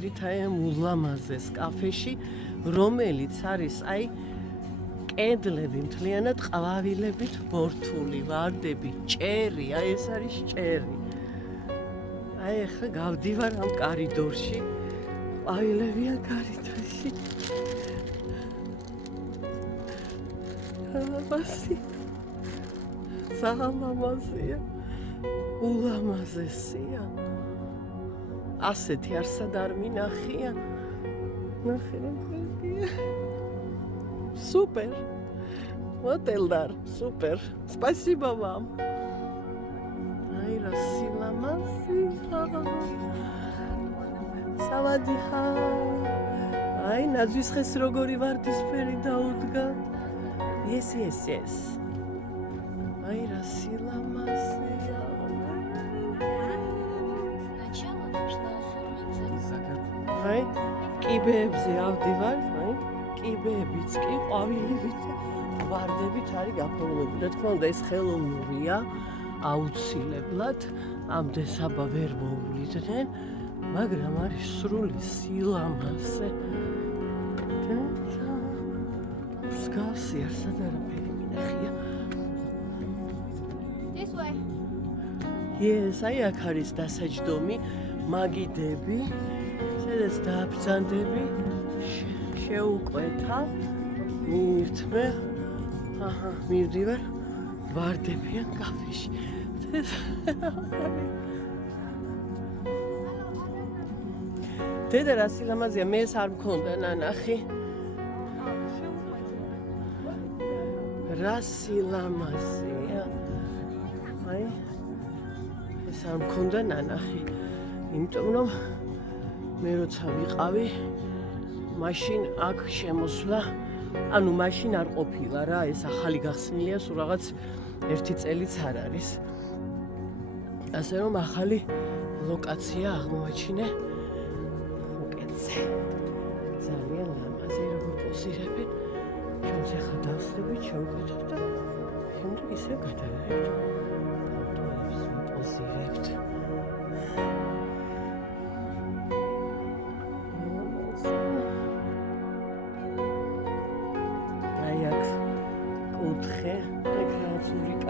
რითაემ ულამაზეს კაფეში, რომელიც არის აი კედლები მთლიანად ყვავილებით მორთული, ვარდები, ჭერი, აი ეს არის ჭერი. აი ახლა გავდივარ ამ კარიდორში, ყვავილებია კარიდორში. საღამამაზია, ულამაზესია. ასეთი არსად არ მინახია. ნახე რა ქვია. Супер. Вот Элдар, супер. Спасибо вам. Ай, расиламазия. Савадиха. Ай, ნაძვის ხეს როგორი ვარდისფერი დაუდგა. Yes. Ай, расиламазия. Ай, კიბეებზე ავდივარ, აი, კიბეებიც კი ყვავილებით ვარდებით არის გაფორმებული. რა თქმა უნდა, ეს ხელოვნურია, აუცილებლად ამდესაბა ვერ მოუვლიდნენ, მაგრამ არის სრული სილამაზე. მსგავსი არსად არაფერი მინახია. This way. Yes, აი აქ არის დასაჯდომი, მაგიდები. სადაც დააბრძანდები, შეუკვეთა, მირთმე, მივდივარ, ვარდებიან კაფეში. დედა რა სილამაზეა, მეც არ მქონდა ნანახი. რა სილამაზეა. აი, ეს არ მქონდა ნანახი. იმიტომ რომ მე როცა ვიყავი, მაშინ აქ შემოსვლა, ანუ მაშინ არ ყოფილა რა, ეს ახალი გახსნილია, სულ რაღაც 1 წელიც არ არის. ასე რომ ახალი ლოკაცია აღმოაჩინე. უკეთზე. ძალიან ლამაზი როგორ პოზირებენ. ჩვენც ახლა დავსწრებით, შევკეთოთ და შემდეგ ისე გადავერთ. ფოტოებს ვიპოზირებთ.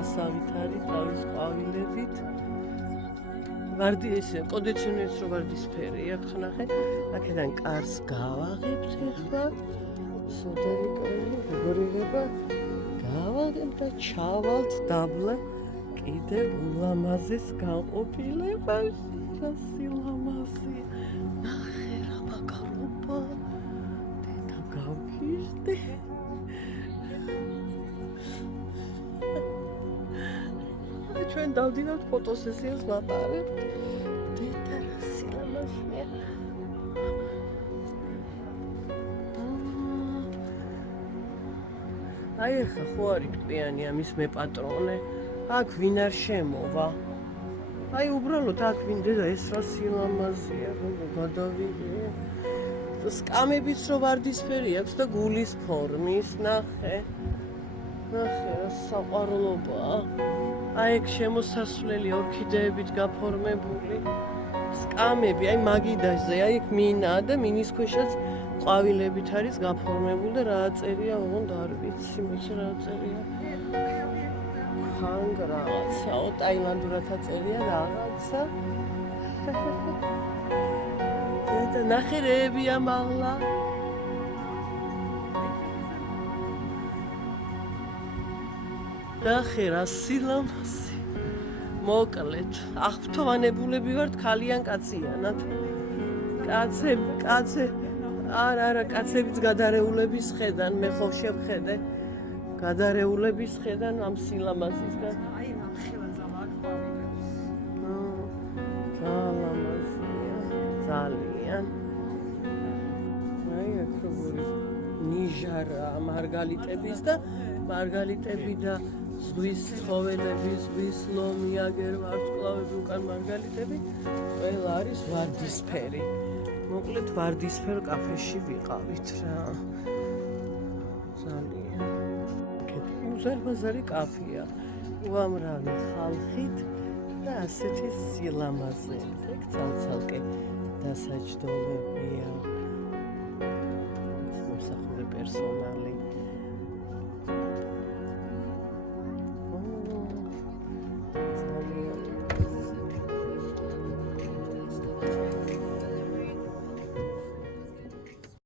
კასავით არის თავის ყვავილებით. ვარდი ესე კონდიციონერიც რო ვარდისფერი აქვს ნახე. აქედან კარს გავაღებთ ახლა. სოდერიკელი როგორიღება გავაღებთ და ჩავალთ დაბლა კიდევ ულამაზეს განყოფილებაში. რა სილამაზია. ნახე რა მაგარობა. დედა გავგიჟდე. ჩვენ დავდივართ ფოტოსესიას ვატარებთ. დედა რა სილამაზეა. აი ახლა ხო არის ტყიანი ამის მეპატრონე. აქ ვინ არ შემოვა. აი უბრალოდ აქ ვინ დედა ეს რა სილამაზეა, როგორ გადავიღე. სკამებიც რო ვარდისფერი აქვს და გულის ფორმის, ნახე. ნახე რა საყვარლობაა. აი ეგ შემოსასვლელი ორქიდეებით გაფორმებული სკამები, აი მაგიდაზე, აი ეგ მინა და მინის ქვეშაც ყვავილებით არის გაფორმებული და რა წერია, ოღონდ არ ვიცი, მეც რა წერია. ხანგ რაღაცაო, ტაილანდურათა წერია რაღაცა. და ნახე რეებია მაღლა. ნახე რა სილამაზე. მოკლედ, აღფრთოვანებულები ვართ ქალიან კაციანად. კაცე, არა, კაცებიც გადარეულების ხედან, მე ხო შევხედე. გადარეულების ხედან ამ სილამაზისგან. აი, ხილაძალა აქ ყვავილებს. ძალიან. აი, აქ როგორი ნიჟარა მარგალიტების და მარგალიტები და ზღვის ცხოველები, ზღვის ლომი, აგერ ვარსკვლავები, უკან მარგალიტები, ყველა არის ვარდისფერი. მოკლედ ვარდისფერ კაფეში ვიყავით რა. ძალიან. უზარმაზარი კაფეა. უამრავი ხალხით და ასეთი სილამაზებით. ეგ ცალ-ცალკე დასაჯდომებია. ეს მომსახურე პერსონალი.